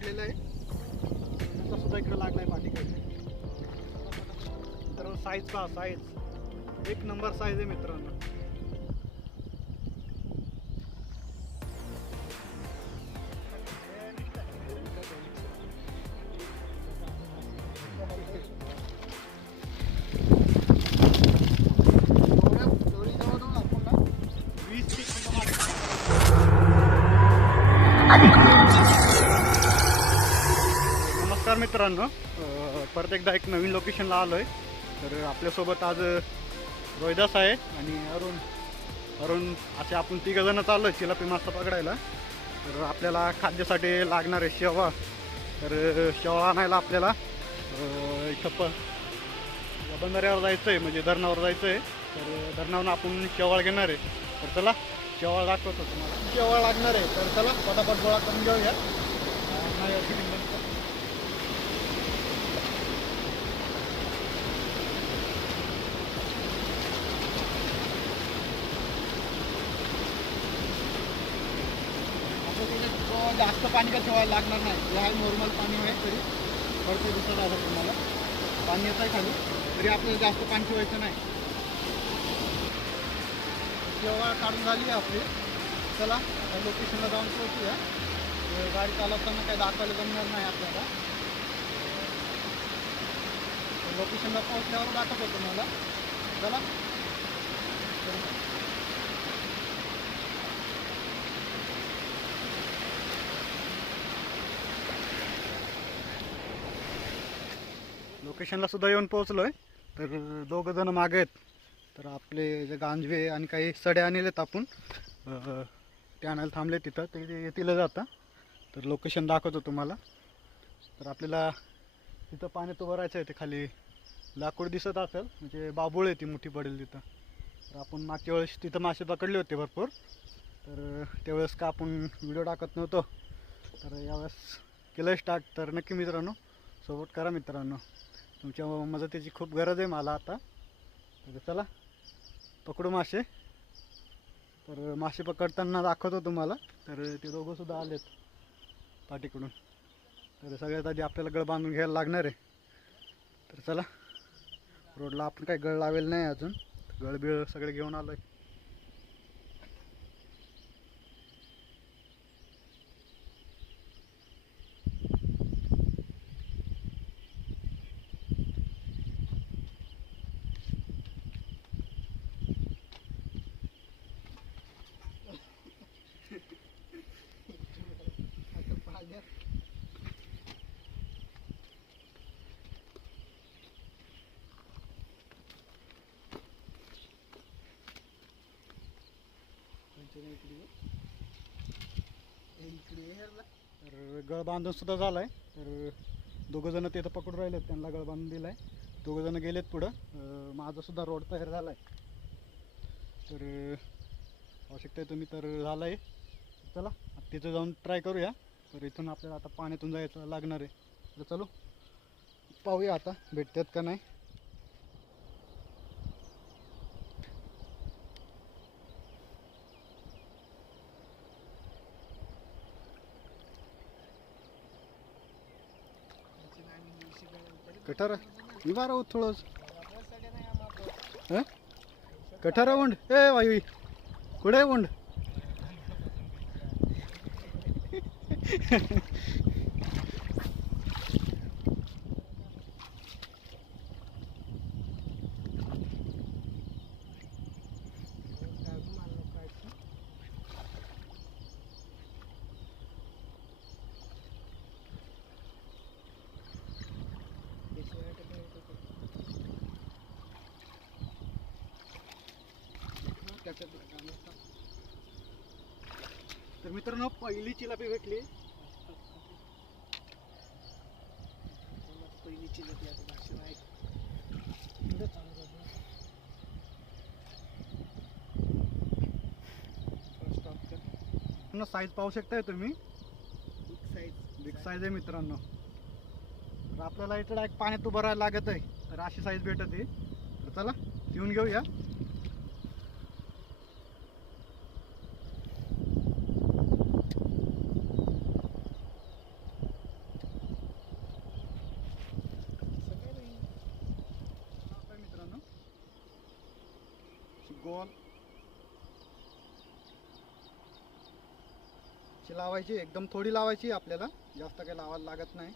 एकच आहे. त्याचा सुद्धा इकडे लागलाय पाठीकडे तर साईज पहा साईज एक नंबर साईज आहे मित्रांनो. वीस तीस नमस्कार मित्रांनो. परत एकदा एक नवीन लोकेशनला आलो आहे तर आपल्यासोबत आज रोहिदास आहे आणि अरुण. अरुण असे आपण तिघंजणं चाललो आहे चिलापी मासा पकडायला. तर आपल्याला खाद्यासाठी लागणार आहे शेवा. तर शेवा आणायला आपल्याला इथं प बंधाऱ्यावर जायचं आहे म्हणजे धरणावर जायचं आहे तर धरणावरून आपण शेवाळ घेणार आहे. तर चला शेवाळ दाखवतो तुम्हाला. शेवाळ लागणार आहे. तर चला पटापट गोळा करून घेऊया. नाही अशी त्याच्यात जास्त पाणी का ठेवायला लागणार नाही. हे आहे नॉर्मल पाणी आहे तरी. भरपूर दिसत आहे तुम्हाला. पाणी येत आहे खाली. तरी आपल्याला जास्त पाणी ठेवायचं नाही. जेव्हा काढून झाली आहे आपली चला लोकेशनला जाऊन पोहोचूया. गाडी चालवताना काही दाखवायला जमणार नाही आपल्याला. लोकेशनला पोहोचल्यावर दाखवतो तुम्हाला. चला. लोकेशनला सुद्धा येऊन पोहोचलो आहे तर दोघं जण मागे आहेत. तर आपले जे गांजवे आणि काही सड्या आणलेत आपण ते आणायला थांबले तिथं ते ते जाता तर लोकेशन दाखवतो तुम्हाला. तर आपल्याला तिथं पाण्यात उभं राहायचं आहे. ते खाली लाकूड दिसत असेल. म्हणजे बाबूळ आहे ती मोठी पडेल तिथं. तर आपण मागच्या वेळेस तिथं मासे पकडले होते भरपूर. तर त्यावेळेस का आपण व्हिडिओ टाकत नव्हतो. तर यावेळेस केलं स्टार्ट तर नक्की मित्रांनो सपोर्ट करा मित्रांनो. तुमच्या मदतीची खूप गरज आहे मला आता. तर चला पकडू मासे. तर मासे पकडताना दाखवतो तुम्हाला. तर ते दोघं सुद्धा आलेत पाठीकडून. तर सगळ्यात आधी आपल्याला गळ बांधून घ्यायला लागणार आहे. तर चला रोडला आपण काही गळ लावेल नाही अजून. गळ बिळ सगळे घेऊन आलो आहे तर गळ बांधून सुद्धा झालाय. तर दोघं जण तिथं पकडून राहिलेत त्यांना गळ बांधून दिलाय. दोघं जण गेलेत पुढं. अं, माझा सुद्धा रोड तयार झालाय. तर अं, आवश्यकता आहे तुम्ही तर झालाय. चला आता तिथं जाऊन ट्राय करूया. तर इथून आपल्याला आता पाण्यातून जायचं लागणार आहे. तर चलो पाहूया आता भेटतात का नाही. कठार? निवारा हो थोडंच हं? कठारा वंड? ए वायू कुठे आहे वंड? तर मित्रांनो पहिली चिलापी भेटली. पहिली चिलत आता भाषण आहे. साईज पाहू शकताय तुम्ही? साईज बिग साईज आहे मित्रांनो. तर आपल्याला इथं डायरेक्ट पाण्यात उभं राहायला लागत आहे तर अशी साईज भेटत. आहे तर चला येऊन घेऊया अशी लावायची एकदम थोडी लावायची आपल्याला. जास्त काही लावायला लागत नाही.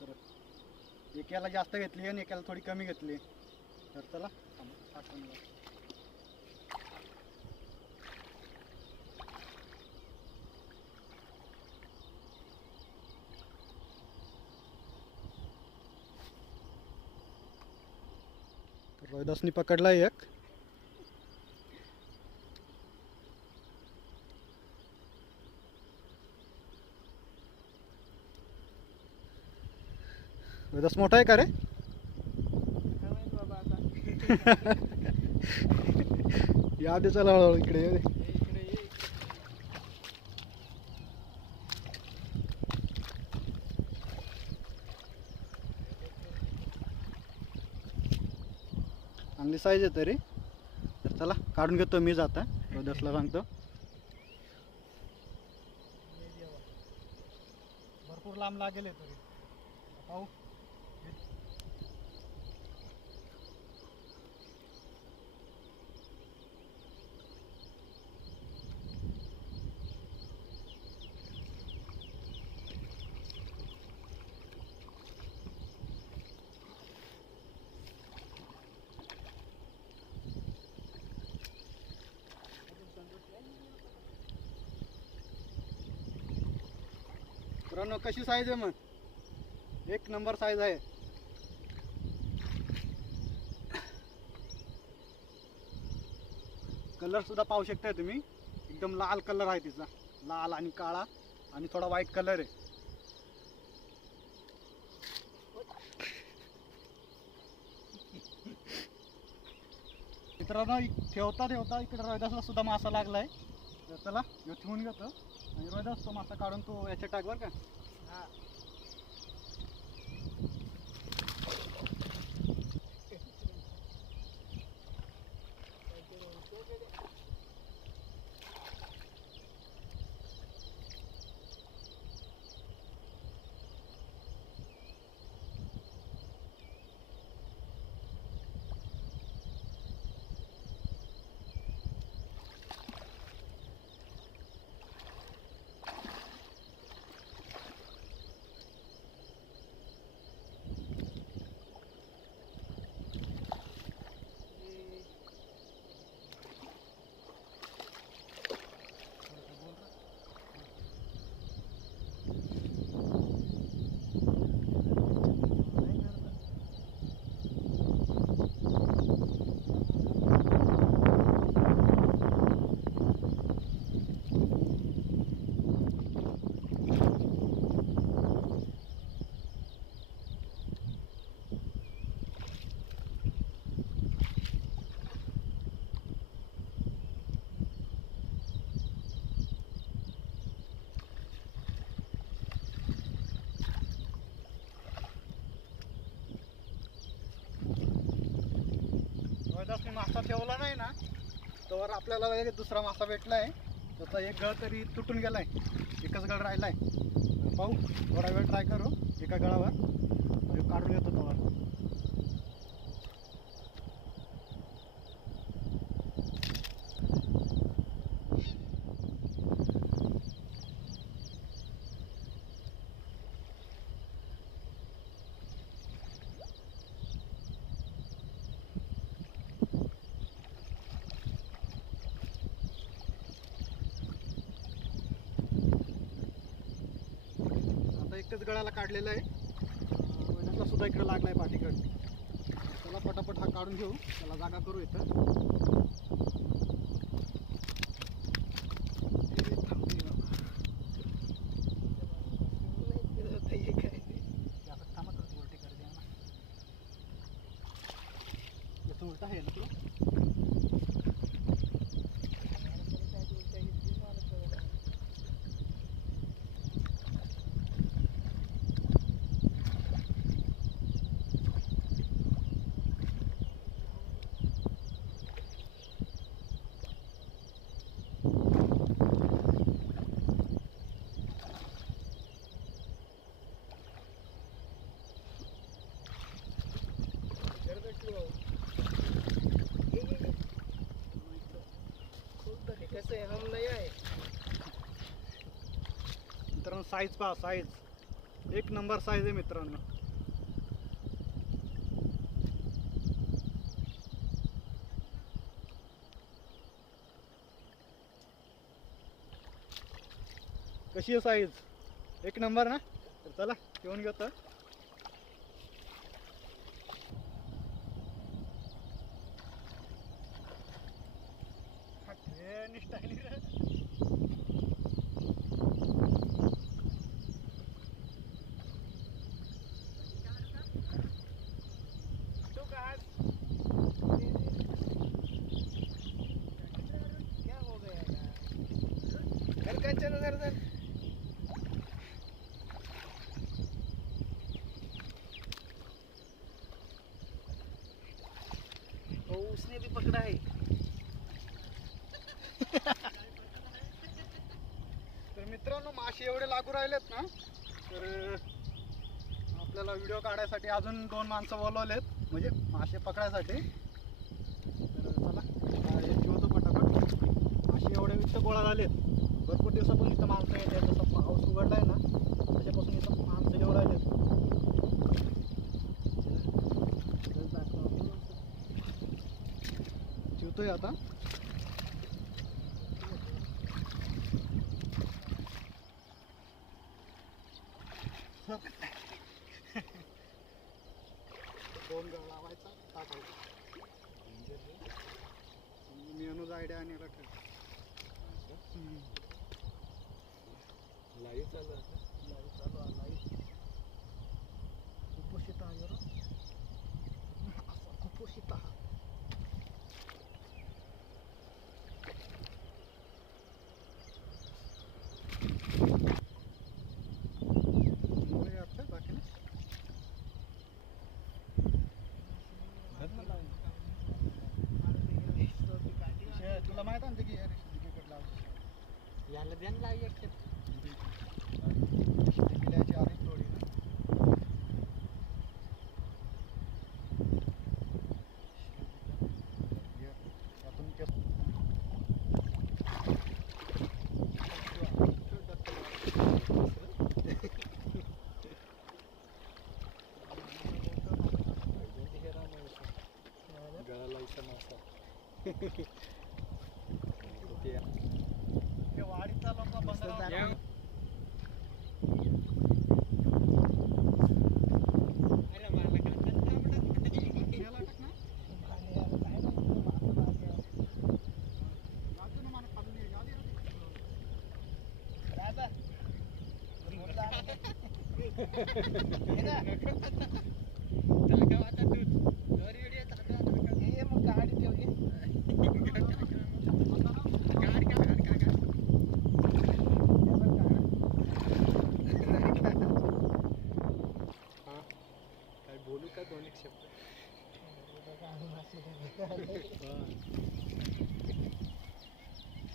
तर एकाला जास्त घेतली आणि एकाला थोडी कमी घेतली. तर चला थांबा, रोहिदासनी पकडला एक. रोहिदास मोठा आहे का रे? या दे चला हळूहळू इकडे ये रे. चांगली साईज आहे तरी. तर चला काढून घेतो मी जाता. रोहिदासला सांगतो. भरपूर लांब लागेल आहे तरी. पाहू. मित्रांनो कशी साईज आहे मग? एक नंबर साईज आहे. कलर सुद्धा पाहू शकताय तुम्ही. एकदम लाल कलर आहे तिचा. लाल आणि काळा आणि थोडा व्हाईट कलर आहे. मित्रांनो ठेवता ठेवता इकडे रोहिदासला सुद्धा मासा लागलाय. तर चला ठेवून घेतो. म्हणजे आणि रोहिदास तो मासा काढून तू याच्या टाकवर का? हां. रोहिदासने मासा ठेवला नाही ना तर आपल्याला एक दुसरा मासा भेटलाय. त्याचा एक गळ तरी तुटून गेलाय. एकच गळ राहिलाय. आहे पाहू थोडा वेळ ट्राय करू एका गळावर. काढून येतो तवर. आता काढलेलं गळाला काढलेला आहे. वैनातला सुद्धा इकडे लागला आहे पाठीकडे. त्याला पटापट हा काढून घेऊ. त्याला जागा करू इथं उलटा आहे ना तो से हम नहीं आए मित्रांनो साईज पहा साईज एक नंबर साईज आहे मित्रांनो. कशी आहे साईज एक नंबर ना? तर चला घेऊन घेतो हे निष्ठा आहे नि रे. तो कहा क्या हो गया यार घर का उसने भी पकड़ा आहे तर मित्रांनो मासे एवढे लागू राहिलेत ना तर आपल्याला व्हिडिओ काढायसाठी अजून दोन माणसं बोलवलेत. म्हणजे मासे पकडायसाठी. तर चला जीवतो पटापट. मासे एवढे इथं गोळा झालेत भरपूर दिवसापासून इथं माणसं येते तसं पाऊस उघडलाय ना त्याच्यापासून इथं माणसं येऊ राहिले ठेवतोय आता दोन गळ लावायचा टाकायचा मी अनुज आयडिया आणि ठेव लाईव्ह चालू आहे लाईव्ह चालू आहे लाईव्ह कुपोषित आहे रे. असा कुपोषित आहे. एवढे वाटतं, बाकी नाही. विषय तुला माहीत आहे ना ते की यार क्रिकेट लावतो याला लावी एक किल्ल्याची थोडी गळाला Ha ha ha ha.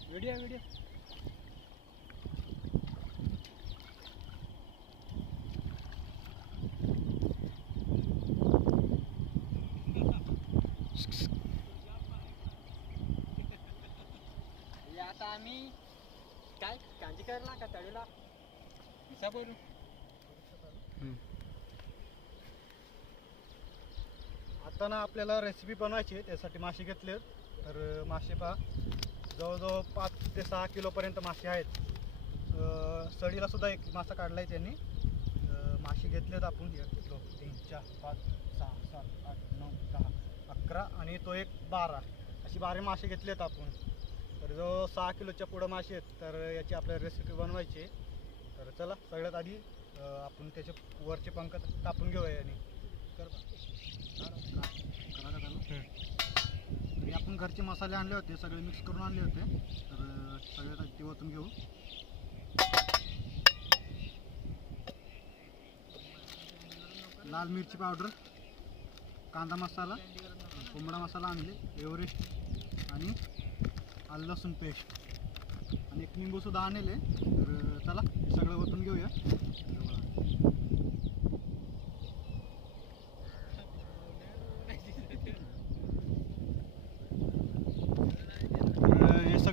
Video video आता आम्ही काय कांजी करला का तळीला कसा बोलू आता आपल्याला रेसिपी बनवायची आहे त्यासाठी मासे घेतले तर मासे पहा. जवळजवळ पाच ते सहा किलोपर्यंत मासे आहेत. सडीलासुद्धा सडीला सुद्धा एक मासा काढला आहे त्यांनी. मासे मासे घेतलेत आपण. एक किलो तीन चार पाच सहा सात आठ नऊ दहा अकरा आणि तो एक बारा. अशी बारा मासे घेतलेत आपण. तर जो सहा किलोच्या पुढं मासे आहेत. तर याची आपल्याला रेसिपी बनवायची आहे. तर चला सगळ्यात आधी आपण त्याचे वरचे पंख कापून घेऊया याने. कर तरी आपण घरचे मसाले आणले होते सगळे मिक्स करून आणले होते. तर सगळे ते ओतून घेऊ. लाल मिरची पावडर कांदा मसाला कोंबडा मसाला आणले एव्हरेस्ट आणि आलं लसूण पेस्ट. आणि एक निंबूसुद्धा आणले. तर चला सगळं ओतून घेऊया.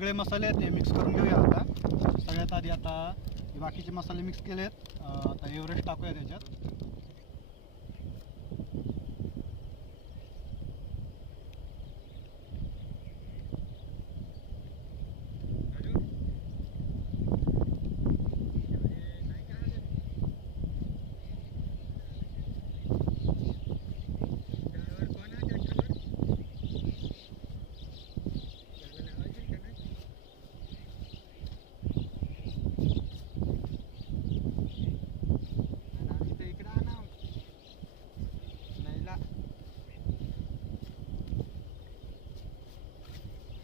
सगळे मसाले आहेत ते मिक्स करून घेऊया आता. सगळ्यात आधी आता बाकीचे मसाले मिक्स केले आहेत आता एवरेस्ट टाकूया त्याच्यात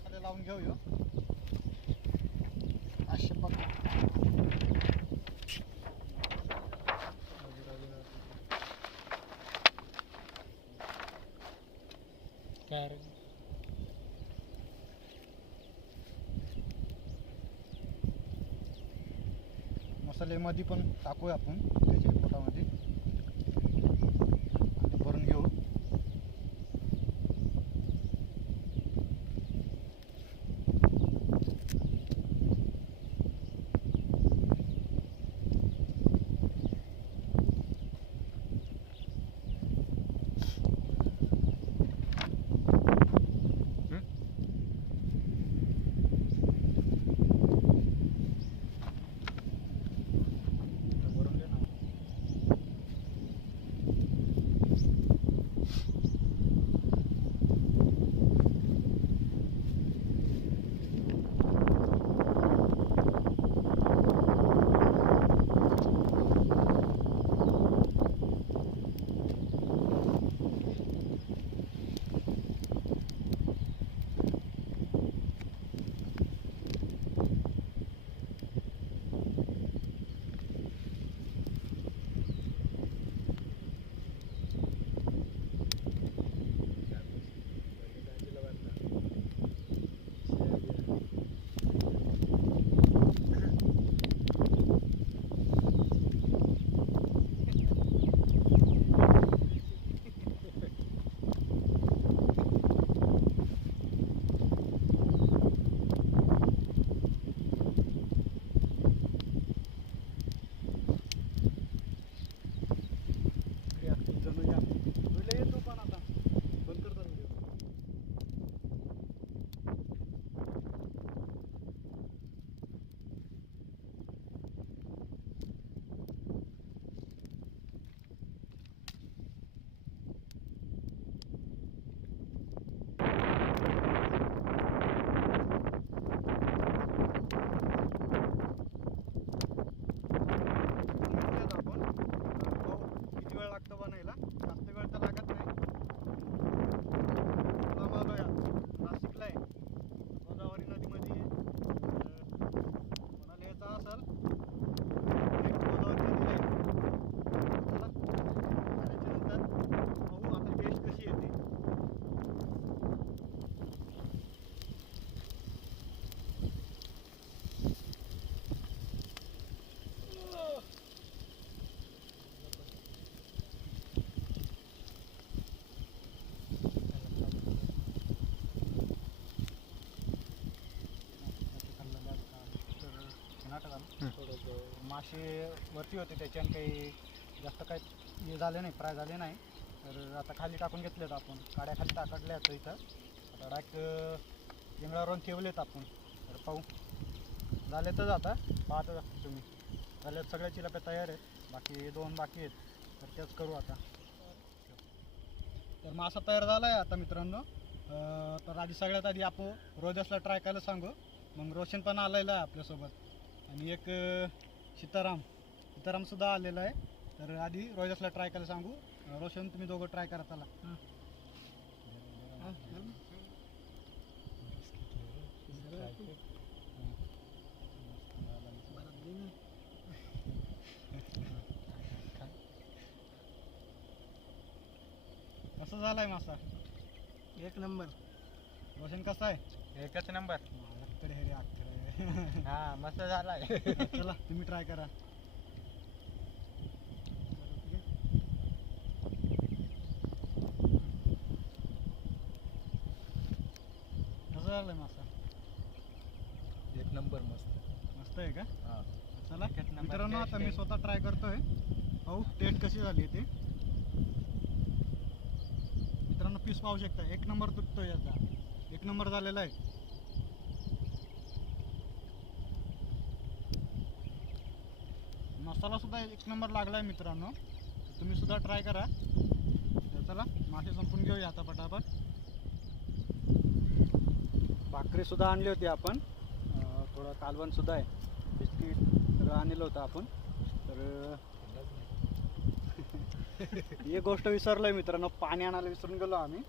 खाली लावून घेऊया. असे बघ. मसाल्यामध्ये पण टाकूया आपण. त्याच्या मासे वरती होते त्याच्यानं काही जास्त काही हे झाले नाही फ्राय झाले नाही. तर आता खाली टाकून घेतलेत आपण. काड्या खाली टाकल्या आहेत इथं. आता डायरेक्ट जिंगळावरून ठेवलेत आपण. तर पाहू. झालेतच आता. पाहतच असतो तुम्ही. झाले सगळ्या चिलाप्या तयार आहेत. बाकी दोन बाकी आहेत. तर तेच करू आता. तर मासा तयार झाला आहे आता मित्रांनो. तर आधी सगळ्यात आधी आपण रोजसला ट्राय करायला सांगू. मग रोशन पण आलेला आहे आपल्यासोबत. आणि एक सीताराम. सीतारामसुद्धा आलेला आहे. तर आधी रोजसला ट्राय करायला सांगू. रोशन तुम्ही दोघं ट्राय करा चला कसं झालाय मासा? एक नंबर. रोशन कसा आहे? एकच नंबर. हे रे हा मस्त झालाय. चला तुम्ही ट्राय करा. कसं झालंय मासा नंबर मस्त. मस्त आहे का? हा. चला मित्रांनो आता मी स्वतः ट्राय करतोय. पाहू टेस्ट कशी झाली ते. मित्रांनो पीस पाहू शकता. एक नंबर तुटतोय याचा. एक नंबर झालेला आहे. मसाला सुद्धा एक नंबर लागलाय मित्रांनो. तुम्ही सुद्धा ट्राय करा. चला मासे संपून घेऊया आता पटापट. भाकरी सुद्धा आणली होती आपण. थोडं कालवण सुद्धा आहे. बिस्किट सगळं आणलं होतं आपण. तर ही गोष्ट विसरलोय मित्रांनो पाणी आणायला विसरून गेलो आम्ही.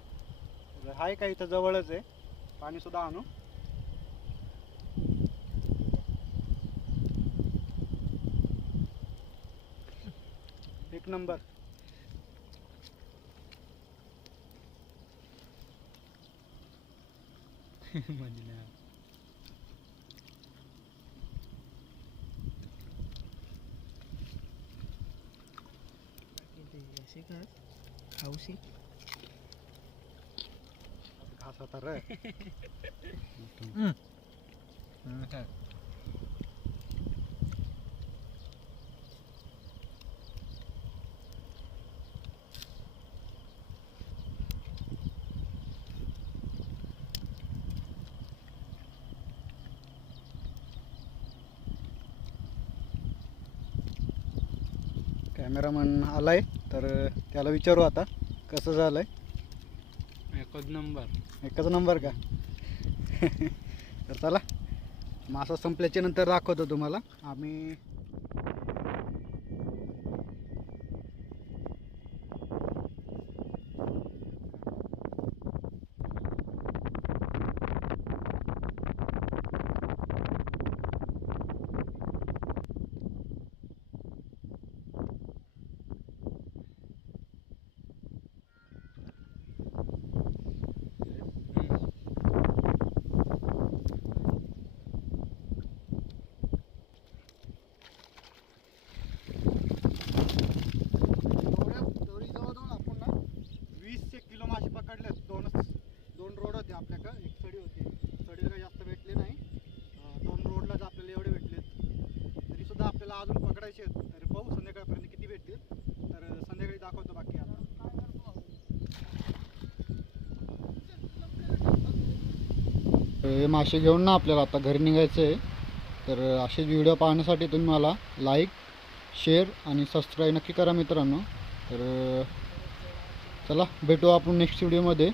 हाय आहे का इथं जवळच आहे. पाणी सुद्धा आणू एक नंबर म्हणजे नाही असे का खाऊशी घास होता रे कॅमेरामन आलाय तर त्याला विचारू आता कसं झालंय? एकच नंबर. एकच नंबर का? तर चला मासा संपल्याच्या नंतर दाखवतो तुम्हाला. आम्ही एवढ्या दोरी जवळजवळ आपण ना वीस एक किलो मासे पकडलेत दोनच दोन रोड होते आपल्याकडं एक सडी होती सडीला काही जास्त भेटले नाही अं, दोन रोडलाच आपल्याला एवढे भेटलेत तरी सुद्धा करायचे आहेत तर पाहू संध्याकाळपर्यंत किती भेटतील? तर संध्याकाळी दाखवतो बाकी आता. हे मासे घेऊन ना आपल्याला आता घरी निघायचं आहे. तर असेच व्हिडिओ पाहण्यासाठी तुम्ही मला लाईक शेअर आणि सबस्क्राईब नक्की करा मित्रांनो. तर चला भेटू आपण नेक्स्ट व्हिडिओमध्ये